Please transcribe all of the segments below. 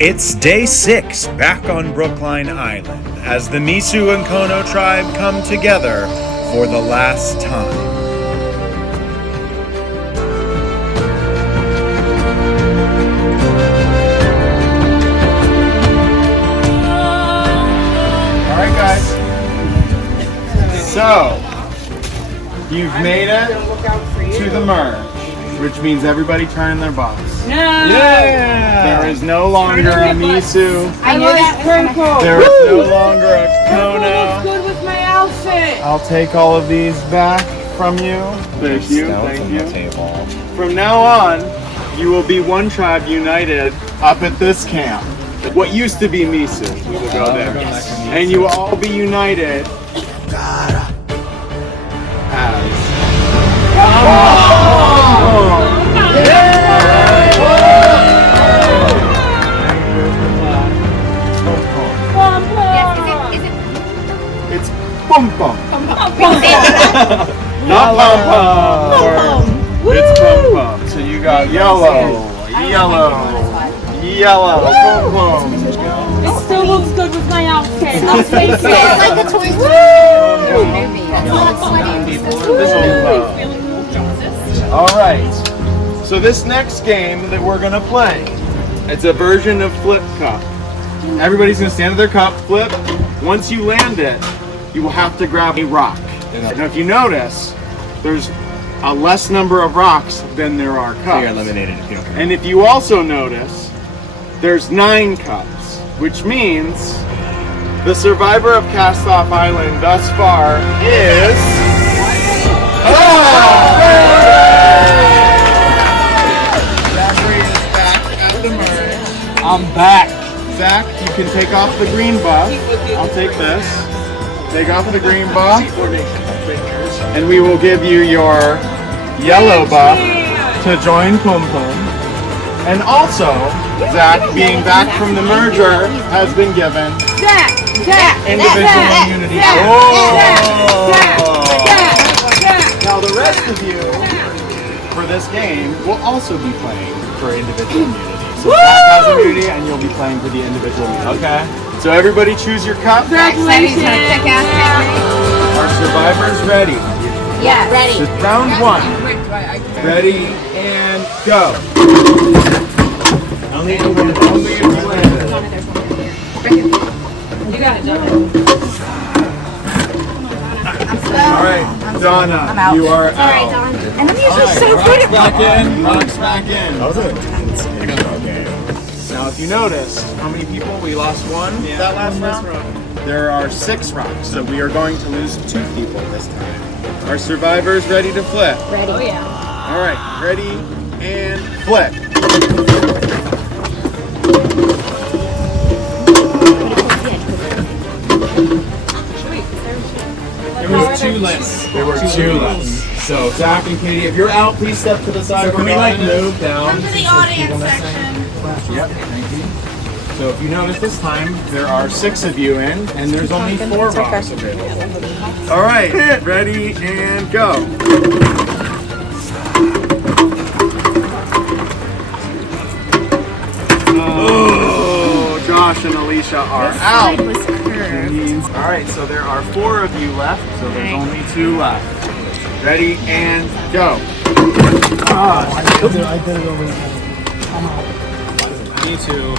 It's day 6 back on Brookline Island as the Misu and Kono tribe come together for the last time. Alright guys, so you've made it to the merge, which means everybody turn their box. No! Yeah! There is no longer a Misu. I like purple. There is no longer a Kono. Purple looks good with my outfit. I'll take all of these back from you. Thank you. Thank you. From now on, you will be one tribe united up at this camp. What used to be Misu. We will go there. And you will all be united as It's pom pom. Not pom pom. It's pom pom. So you got yellow, pom pom. It still looks good with my outfit. It's like the toy movie. That's not sweaty. All right. So this next game that we're gonna play, it's a version of Flip Cup. Everybody's gonna stand at their cup, flip. Once you land it, you will have to grab a rock. Now, if you notice, there's a less number of rocks than there are cups. So you're eliminated if you don't. And if you also notice, there's 9 cups, which means the survivor of Cast Off Island thus far is. Zachary is back at the merge. I'm back. Zach, you can take off the green buff. I'll take this. Take off the green buff. And we will give you your yellow buff to join Pum Pum. And also, Zach, being back from the merger, has been given individual immunity. Now the rest of you, for this game, will also be playing for individual immunity. So Zach has immunity, and you'll be playing for the individual immunity. Okay. So everybody choose your cup. Congratulations. Are survivors ready? Yeah, ready. So round 1. Ready and go. You got it, Donna. All right, Donna, you are out. Sorry, Dawn. And I'm usually so good at Back in, rocks back in. Okay. Now, if you notice, how many people? We lost 1 that last round? There are 6 rocks, so we are going to lose 2 people this time. Are survivors ready to flip? Ready. Oh, yeah. All right, ready and flip. There was 2 less. There were 2 less. So Zach and Katie, if you're out, please step to the side. So can we move down? Come to the audience section. Yep, thank you. So if you notice this time, there are 6 of you in, and there's only 4 rocks available. All right, ready and go. Oh, Josh and Alicia are out. All right, so there are 4 of you left, so there's only 2 left. Ready and go. I did it over there. Me too.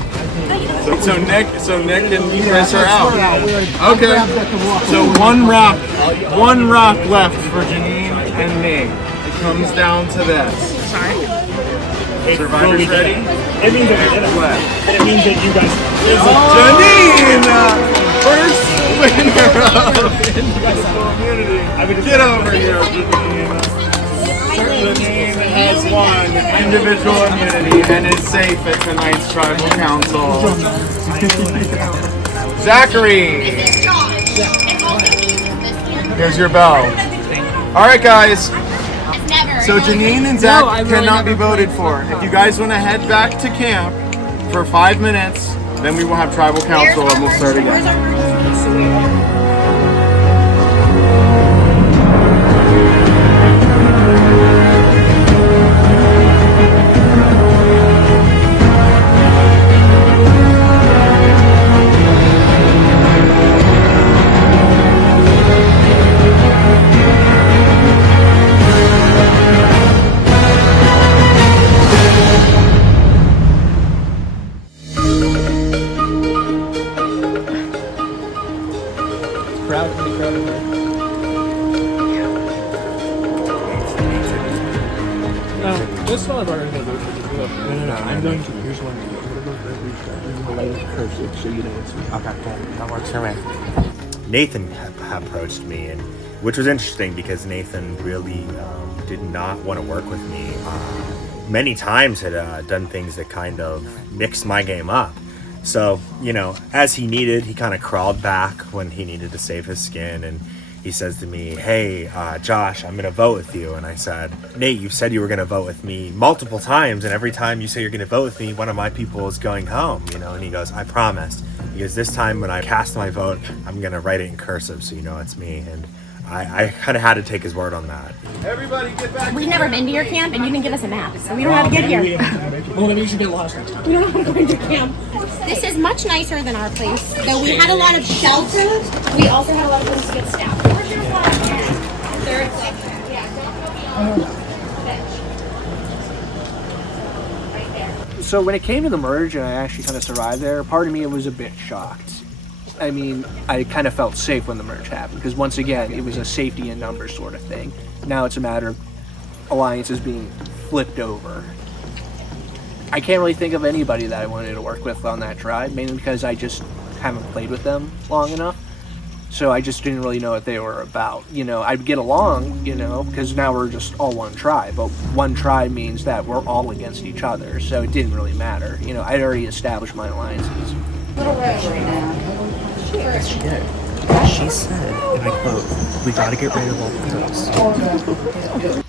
So Nick and Chris are out. Okay. So one rock left for Janine and me. It comes down to this. Survivors ready? It means that we did it. It means that you guys. Janine, first winner of individual immunity. Get over here, Janine. Janine has won individual immunity and is safe at tonight's tribal council. Zachary, here's your bell. All right, guys. So Janine and Zach cannot be voted for. If you guys want to head back to camp for 5 minutes, then we will have tribal council and we'll start again. No. I'm going to. Here's one. Cursive, so you know it's. Okay, cool. That works for me. Nathan approached me, and which was interesting because Nathan really did not want to work with me. Many times had done things that kind of mixed my game up. So, you know, as he needed, he kind of crawled back when he needed to save his skin, and he says to me, hey, Josh, I'm going to vote with you. And I said, Nate, you said you were going to vote with me multiple times, and every time you say you're going to vote with me, one of my people is going home, you know? And he goes, I promised. He goes, this time when I cast my vote, I'm going to write it in cursive so you know it's me. And I kind of had to take his word on that. Everybody get back. We've never been to your camp, and you didn't give us a map, so we don't know how to get here. Well, maybe you should get lost next time. We don't know how to find your camp. This is much nicer than our place. Though we had a lot of shelter, we also had a lot of places to get staff. So when it came to the merge and I actually kind of survived there, part of me was a bit shocked. I mean, I kind of felt safe when the merge happened because once again, it was a safety in numbers sort of thing. Now it's a matter of alliances being flipped over. I can't really think of anybody that I wanted to work with on that tribe, mainly because I just haven't played with them long enough. So I just didn't really know what they were about. You know, I'd get along, you know, because now we're just all one tribe. But one tribe means that we're all against each other. So it didn't really matter. You know, I'd already established my alliances. She did. She said, and I quote, we gotta get rid of all the pros.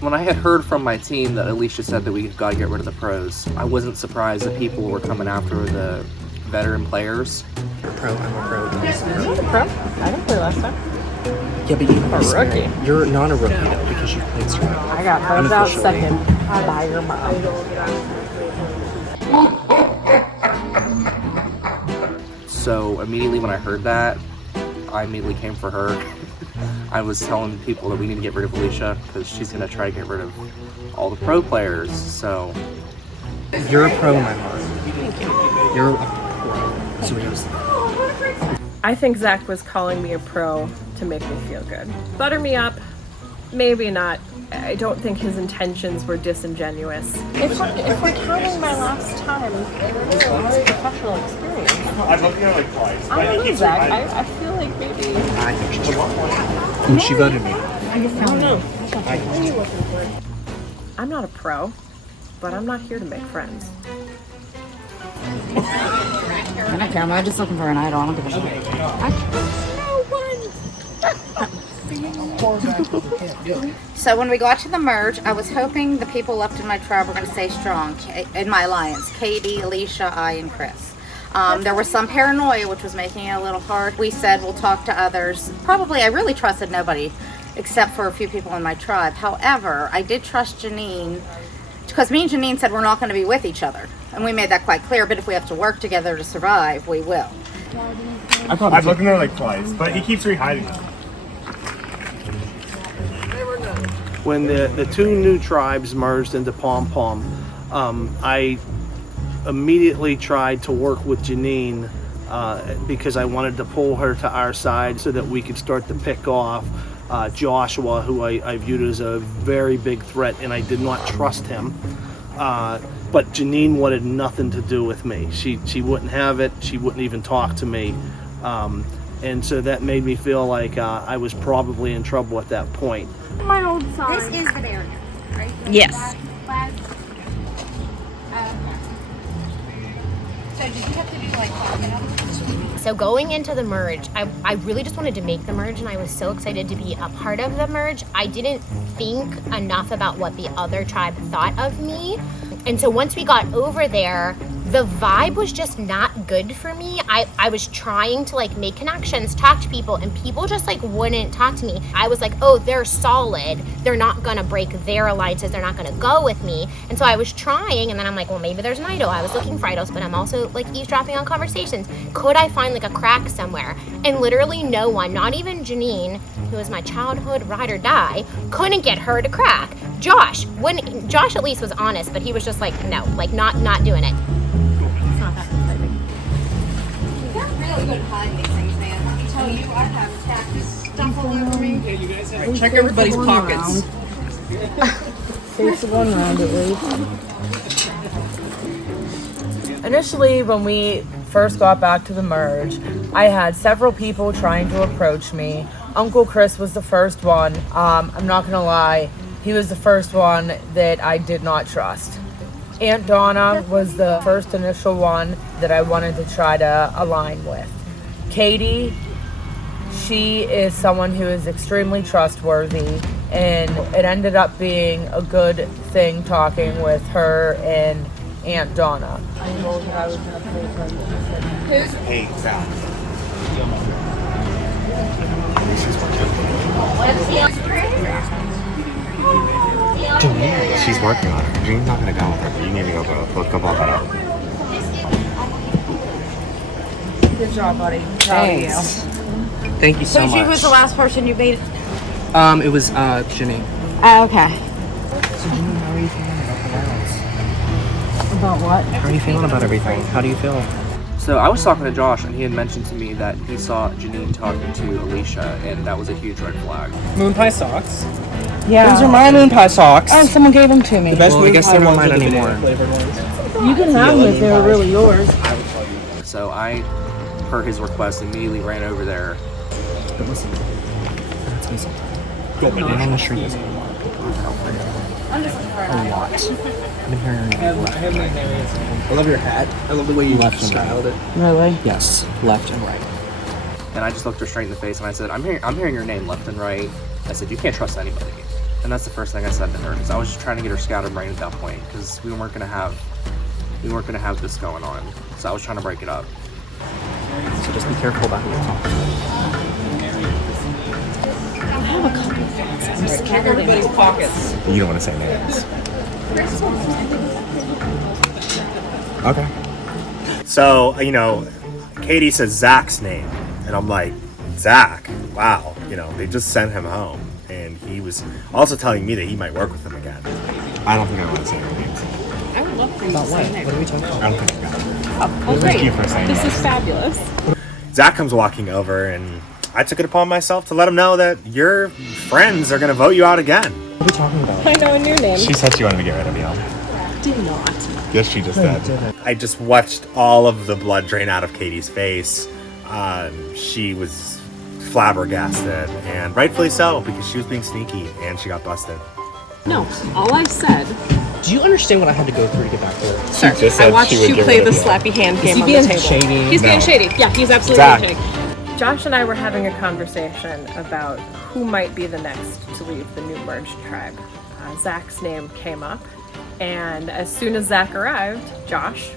When I had heard from my team that Alicia said that we gotta get rid of the pros, I wasn't surprised that people were coming after the veteran players. You're a pro, I'm a pro. You're a pro? I didn't play last time. Yeah, but you have A rookie. You're not a rookie though, because you played straight. I got closed out second by your mom. So immediately when I heard that, I immediately came for her. I was telling people that we need to get rid of Alicia because she's gonna try to get rid of all the pro players. So You're a pro in my heart. Thank you. You're a pro. Seriously. I think Zach was calling me a pro to make me feel good. Butter me up, maybe not. I don't think his intentions were disingenuous. If we're counting my last time, it really was a professional experience. I'm looking at like twice. I don't know, Zach. I feel like maybe... I think she she voted me. I don't know. I'm not a pro, but I'm not here to make friends. I don't care. I'm just looking for an idol. I don't give a shit. So when we got to the merge, I was hoping the people left in my tribe were going to stay strong in my alliance. Katie, Alicia, I, and Chris. There was some paranoia, which was making it a little hard. We said we'll talk to others. Probably, I really trusted nobody except for a few people in my tribe. However, I did trust Janine because me and Janine said we're not going to be with each other. And we made that quite clear, but if we have to work together to survive, we will. I've looked in there like twice, but he keeps re-hiding them. when the two new tribes merged into Pom Pom, I immediately tried to work with Janine because I wanted to pull her to our side so that we could start to pick off Joshua, who I viewed as a very big threat, and I did not trust him. But Janine wanted nothing to do with me. She wouldn't have it. She wouldn't even talk to me. And so that made me feel like I was probably in trouble at that point. My old song. This is the barrier, right? Yes. So did you have to do like So going into the merge, I really just wanted to make the merge, and I was so excited to be a part of the merge. I didn't think enough about what the other tribe thought of me. And so once we got over there, the vibe was just not good for me. I was trying to like make connections, talk to people, and people just like wouldn't talk to me. I was like, oh, they're solid. They're not gonna break their alliances. They're not gonna go with me. And so I was trying, and then I'm like, well, maybe there's an idol. I was looking for idols, but I'm also like eavesdropping on conversations. Could I find like a crack somewhere? And literally no one, not even Janine, who was my childhood ride or die, couldn't get her to crack. Josh at least was honest, but he was just like, no, like not doing it. really good at hiding these things, man. Let me tell you, I have cactus stuff all over me. Check everybody's pockets. takes one round at least. Initially, when we first got back to the merge, I had several people trying to approach me. Uncle Chris was the first one. I'm not gonna lie, he was the first one that I did not trust. Aunt Donna was the first initial one that I wanted to try to align with. Katie, she is someone who is extremely trustworthy, and it ended up being a good thing talking with her and Aunt Donna. Hey, Sal. She's working on it. You're not gonna go with her. You need to go blow that up. Good job, buddy. Thanks. Thank you so much. Who was the last person you beat? It was Janine. Oh, okay. So Janine, how are you feeling about the rounds? About what? How are you feeling about everything? How do you feel? So I was talking to Josh, and he had mentioned to me that he saw Janine talking to Alicia, and that was a huge red flag. Moon pie socks. Yeah. Those are my moon pie socks. Oh, someone gave them to me. Well, I guess they're not mine anymore. You can have them if they were really yours. So I, per his request, immediately ran over there. But listen, that's me sometimes. I'm on the street with a lot of people. A lot. I've been hearing I love your hat. I love the way you styled it. Really? yes, left and right. And I just looked her straight in the face, and I said, I'm hearing your name left and right. I said, you can't trust anybody. And that's the first thing I said to her, because I was just trying to get her scatterbrained at that point, because we weren't gonna have this going on. So I was trying to break it up. So just be careful about who you're talking to. I have a couple of things. I'm scared everybody's pockets. You don't want to say names. Okay. So, Katie says Zach's name, and I'm like, Zach? Wow. They just sent him home, and he was also telling me that he might work with him again. I don't think I want to say their names. I would love for you About to what? say What are we talking about? I don't think I got it. Oh, great. you for saying This that. is fabulous. Zach comes walking over, and I took it upon myself to let him know that your friends are going to vote you out again. What are we talking about? I know in your name. She said she wanted to get rid of you. Did not. Yes, she just did. I just watched all of the blood drain out of Katie's face. She was flabbergasted, and rightfully so, because she was being sneaky, and she got busted. No, all I said. Do you understand what I had to go through to get back there? Sir, I watched you play the slappy hand game on the table. Shady? He's being shady. Yeah, he's absolutely Zach. being shady. Josh and I were having a conversation about who might be the next to leave the new merged tribe. Zach's name came up, and as soon as Zach arrived, Josh,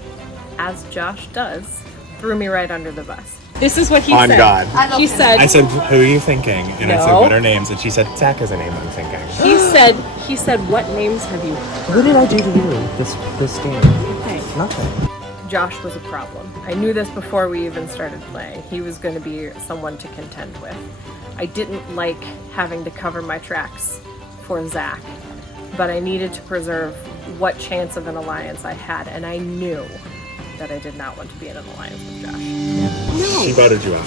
as Josh does, threw me right under the bus. This is what he On said. God. He said. I said, who are you thinking? And I said, No. what are names? And she said, Zach is a name I'm thinking. He said, what names have you? What did I do to you this game? Okay. Nothing. Josh was a problem. I knew this before we even started playing. He was going to be someone to contend with. I didn't like having to cover my tracks for Zach, but I needed to preserve what chance of an alliance I had, and I knew that I did not want to be in an alliance with Josh. She voted you out.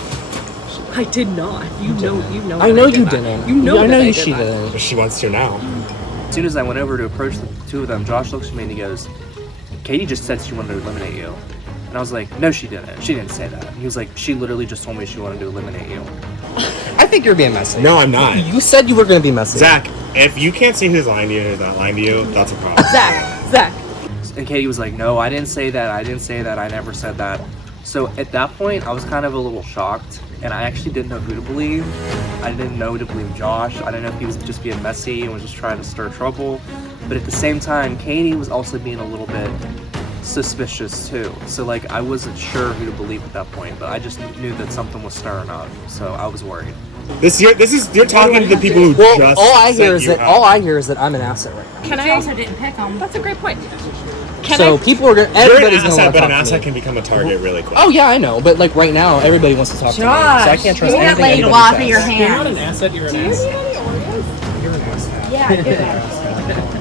I did not. You know. I know you didn't. You know. I know that you did she not. didn't. She wants to now. As soon as I went over to approach the two of them, Josh looks at me and he goes, Katie just said she wanted to eliminate you. And I was like, no, she didn't. She didn't say that. And he was like, she literally just told me she wanted to eliminate you. I think you're being messy. No, I'm not. You said you were going to be messy. Zach, if you can't see who's lying to you and who's not lying to you, that's a problem. Zach. And Katie was like, no, I didn't say that. I never said that. So at that point, I was kind of a little shocked, and I actually didn't know who to believe. I didn't know who to believe Josh. I didn't know if he was just being messy and was just trying to stir trouble. But at the same time, Katie was also being a little bit suspicious too. So like, I wasn't sure who to believe at that point, but I just knew that something was stirring up. So I was worried. You're talking to the people who just all I hear set is that I'm an asset right now. Can I also didn't pick him? That's a great point. People are gonna. Everybody's gonna want to but talk an asset to me. can become a target really quick. Oh yeah, I know, but like right now, everybody wants to talk to me, so I can't trust anything lady anybody wash says. your You're not an hands. asset, you're an asset. You're an asset. Yeah, good. It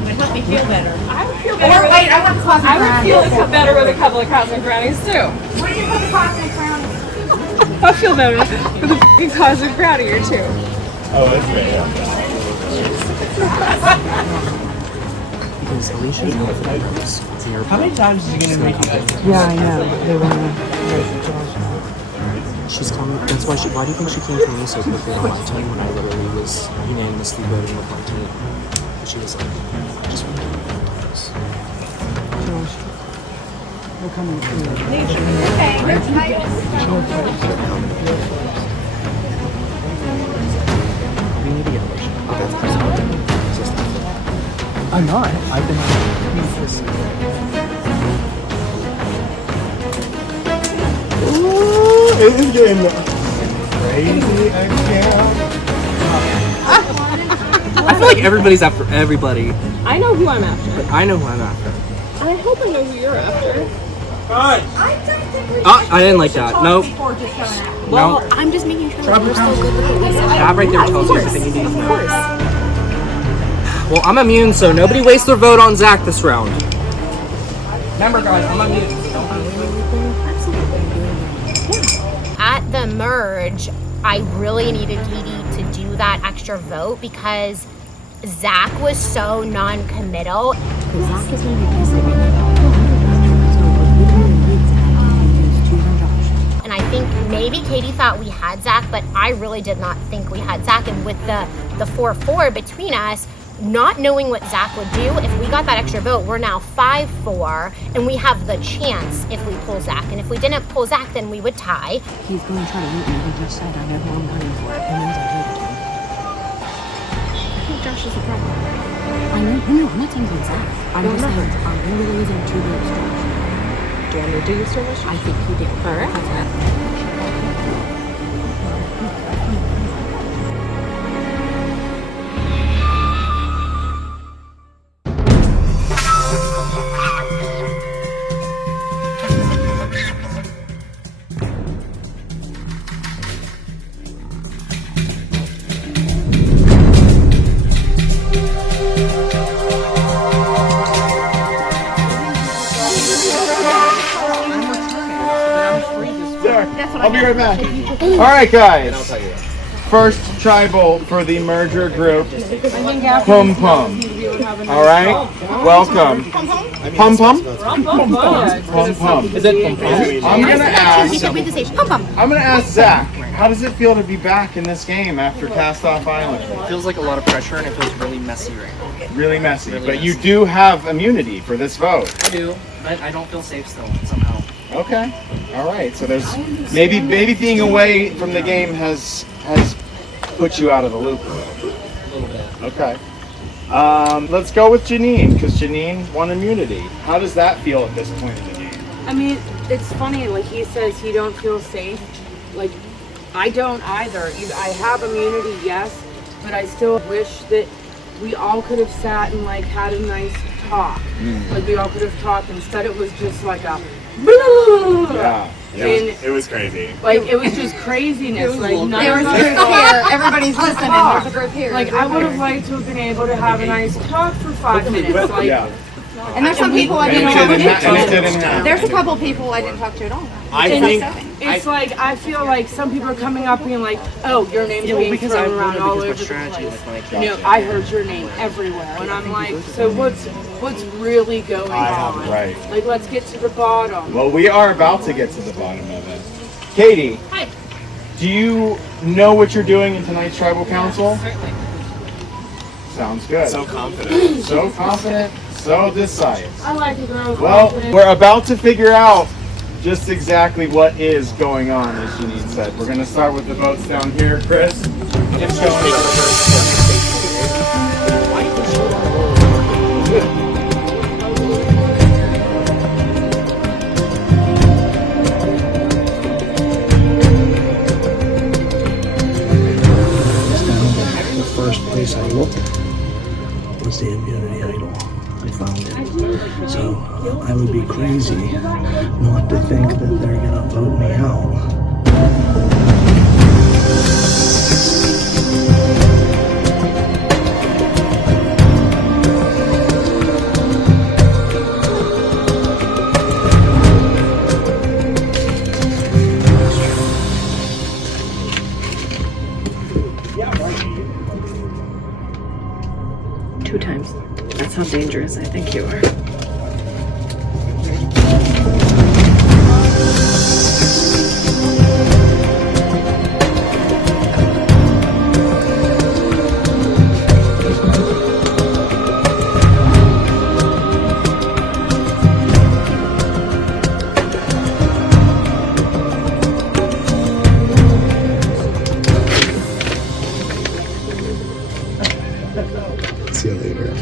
would help me feel better. I would feel Or better. wait, I want cosmic I would brownies. feel better with a couple of cosmic brownies too. Where do you put the cosmic brownies? I feel better with a fucking cosmic brownie or two. Oh, that's great. Because Alicia's outfit was zero. How many times is he gonna make you guys? Yeah, I know. They want to. She's coming. That's why she. Why do you think she came for me so quickly on my team when I literally was unanimously voting with my team? But she was like, I just want to do it. Josh, we're coming to you. We need to get Alicia. Oh, that's I'm not. I've been. Ooh, it's getting crazy again. I feel like everybody's after everybody. I know who I'm after. I know who I'm after. I hope I know who you're after. I didn't like that. Nope. Well, No. I'm just making sure that we're still good with Lisa. That right there tells you everything you need to know. Well, I'm immune, so nobody waste their vote on Zach this round. Remember, guys, I'm immune. At the merge, I really needed Katie to do that extra vote because Zach was so non-committal. Zach is going to be kissing me. So if we didn't need Zach, choose on Josh. And I think maybe Katie thought we had Zach, but I really did not think we had Zach. And with the 4-4 between us, not knowing what Zach would do, if we got that extra vote, we're now 5-4, and we have the chance if we pull Zach. And if we didn't pull Zach, then we would tie. He's going to try to root me. He just said, I know who I'm running for. And then I gave it to him. I think Josh is the problem. I know. No, I'm not saying he's Zach. I'm just saying, are we really losing 2 votes, Josh? Do you want me to do your service? I think he did. All right. I'll be right back. All right, guys. First tribal for the merger group. Pum Pum. All right. Welcome. Pum Pum. Pum Pum. Is it Pum Pum? I'm gonna ask. Pum Pum. I'm gonna ask Zach. How does it feel to be back in this game after Cast Off Island? It feels like a lot of pressure and it feels really messy right now. Really messy, but you do have immunity for this vote. I do, but I don't feel safe still somehow. Okay. All right. So there's maybe being away from the game has put you out of the loop a little bit. Okay. Let's go with Janine because Janine won immunity. How does that feel at this point in the game? I mean, it's funny, like he says he don't feel safe. Like, I don't either. I have immunity, yes, but I still wish that we all could have sat and like had a nice talk. Like we all could have talked. Instead it was just like a Yeah. It was crazy. Like it was just craziness. Like none There was of a us group thought- here. Everybody's listening. There's a group here. Like I would have liked to have been able to have a nice talk for 5 minutes. Like, Yeah. And there's some people I And didn't it talk didn't, to. and it didn't happen. There's a couple people I didn't talk to at all. I It's think upsetting. it's like I feel like some people are coming up being like, "Oh, your name's being because thrown I around voted all because over my the strategy place." with my You know, I heard your name everywhere, and I'm like, "So what's really going on? Right. Like, let's get to the bottom." Well, we are about to get to the bottom of it. Katie. Hi. Do you know what you're doing in tonight's tribal council? Certainly. Sounds good. So confident. So confident, so decisive. I like a girl. Well, we're about to figure out just exactly what is going on, as Janine said. We're going to start with the votes down here. Chris? The first place I looked was the immunity idol. I found it. So I would be crazy not to think that they're gonna vote me out. dangerous I think you are. See you later.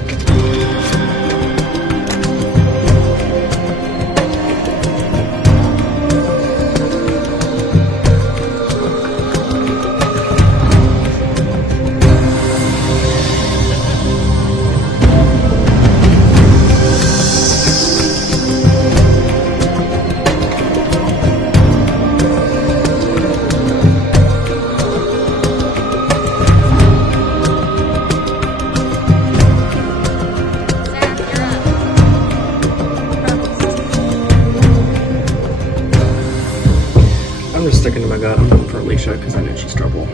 I'm just sticking to my gut. I'm voting for Alicia because I know she's trouble.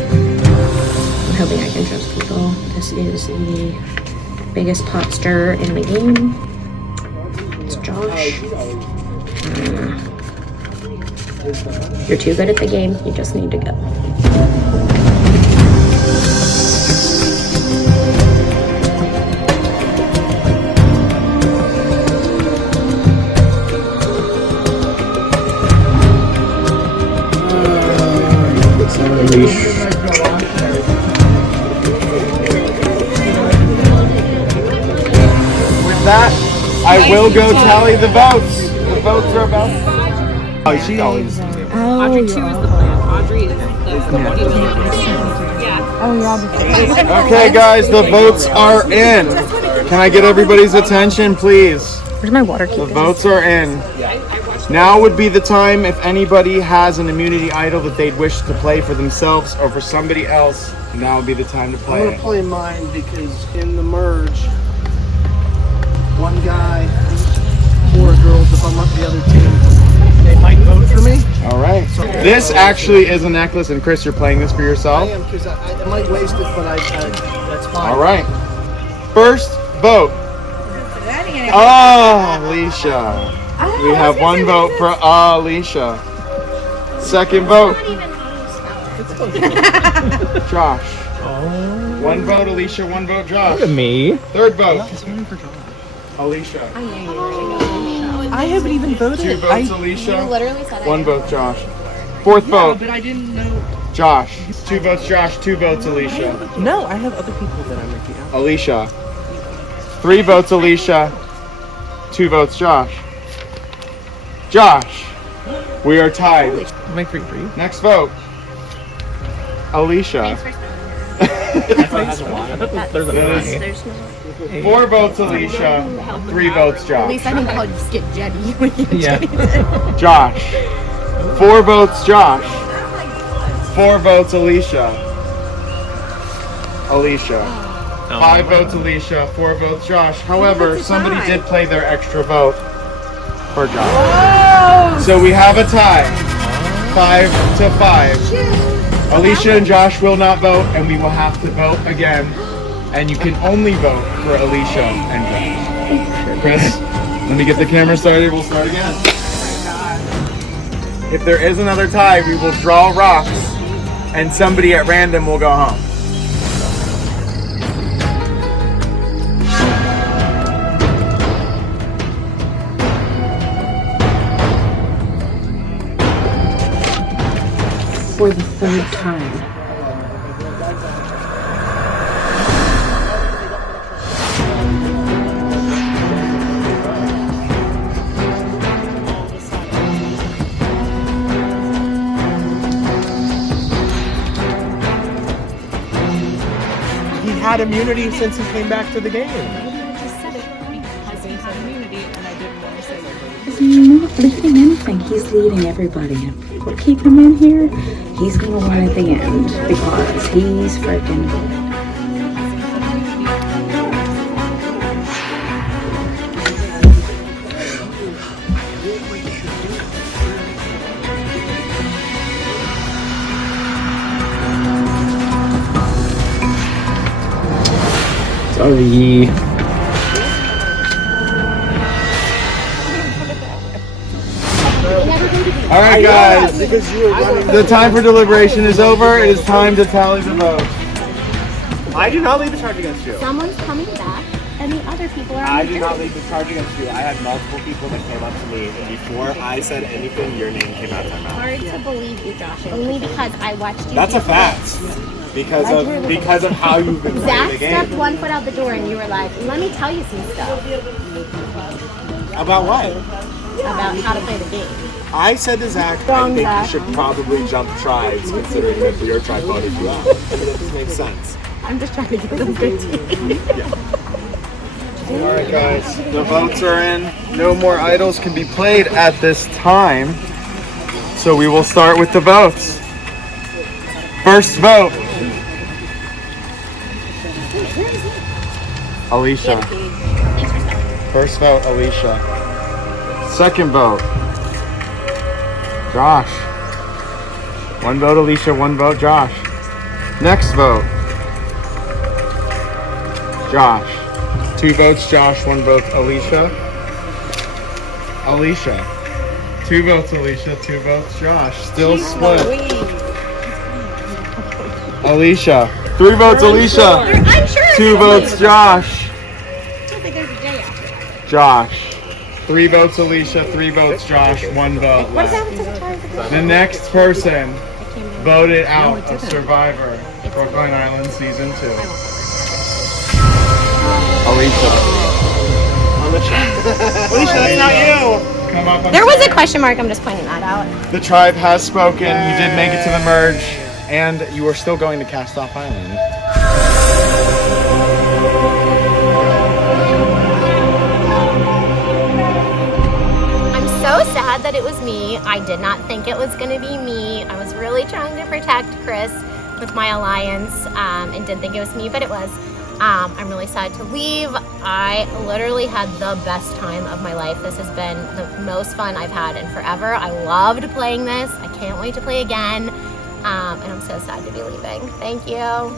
I'm hoping I can trust people. This is the biggest pot stirrer in the game. It's Josh. You're too good at the game. You just need to go. With that, I will go tally the votes. The votes are about. Oh, she always. Audrey 2 is the plan. Audrey is the one. Yeah. Okay, guys, the votes are in. Can I get everybody's attention, please? Where's my water The keeper? votes are in. Now would be the time if anybody has an immunity idol that they'd wish to play for themselves or for somebody else. Now would be the time to I'm play gonna it. play mine because in the merge, one guy or a girl, if I'm up the other team, they might vote for me. All right. This actually is a necklace, and Chris, you're playing this for I yourself. am because I might waste it, but that's fine. All right. First vote. Oh, Alicia. We have one vote for Alicia. Second vote. Josh. One vote, Alicia. One vote, Josh. Me? Third vote. Alicia. I haven't even voted. 2 votes, Alicia. literally said One vote, Josh. Fourth vote, But I didn't know. Josh. 2 votes, Josh. 2 votes, Alicia. No, I have other people that I'm making out. Alicia. 3 votes, Alicia. 2 votes, Josh. Josh. We are tied. Make 3 for you. Next vote. Alicia. There's a lie. 4 votes, Alicia. 3 votes, At Josh. least I didn't call you Skip Jetty. Yeah. Josh. 4 votes, Josh. 4 votes, Alicia. Alicia. 5 votes, Alicia. 4 votes, Josh. However, somebody did play their extra vote for Josh. So we have a tie. 5 to 5. Alicia and Josh will not vote, and we will have to vote again. And you can only vote for Alicia and Josh. Chris, let me get the camera started. We'll start again. If there is another tie, we will draw rocks, and somebody at random will go home. For the third time. He had immunity since he came back to the game. He's not leading anything. He's leading everybody. If we keep him in here, he's gonna win at the end because he's freaking good. Sorry. All right, guys. The time for deliberation is over. It is time to tally the votes. I do not lead the charge against you. Someone's coming back, and the other people are. I do not lead the charge against you. I had multiple people that came up to me, and before I said anything, your name came out of my mouth. Hard to believe you, Josh. Only because I watched you. That's a fact. Because of how you've been playing the Zach stepped game. 1 foot out the door, and you were like, "Let me tell you some stuff About what? about how to play the game." I said to Zach, I think you should probably jump tribes, considering that your tribe voted you out. I mean, that just makes sense. I'm just trying to get them good team. All right, guys. The votes are in. No more idols can be played at this time. So we will start with the votes. First vote. Alicia. First vote, Alicia. Second vote, Josh. 1 vote, Alicia. 1 vote, Josh. Next vote, Josh. 2 votes, Josh. 1 vote, Alicia. Alicia. 2 votes, Alicia. 2 votes, Josh. Still split. Alicia. 3 votes, Alicia. I'm sure. 2 votes, Josh. I don't think there's a J after that. Josh. 3 votes, Alicia. 3 votes, Josh. 1 vote What is left. that? The next person voted out of Survivor, Brookline Island Season 2. Alicia. Alicia, that's not you! Come up on There was a stage. question mark. I'm just pointing that out. The tribe has spoken. You did make it to the merge, and you are still going to Cast Off Island. I'm so sad that it was me. I did not think it was going to be me. I was really trying to protect Chris with my alliance and didn't think it was me, but it was. I'm really sad to leave. I literally had the best time of my life. This has been the most fun I've had in forever. I loved playing this. I can't wait to play again. And I'm so sad to be leaving. Thank you.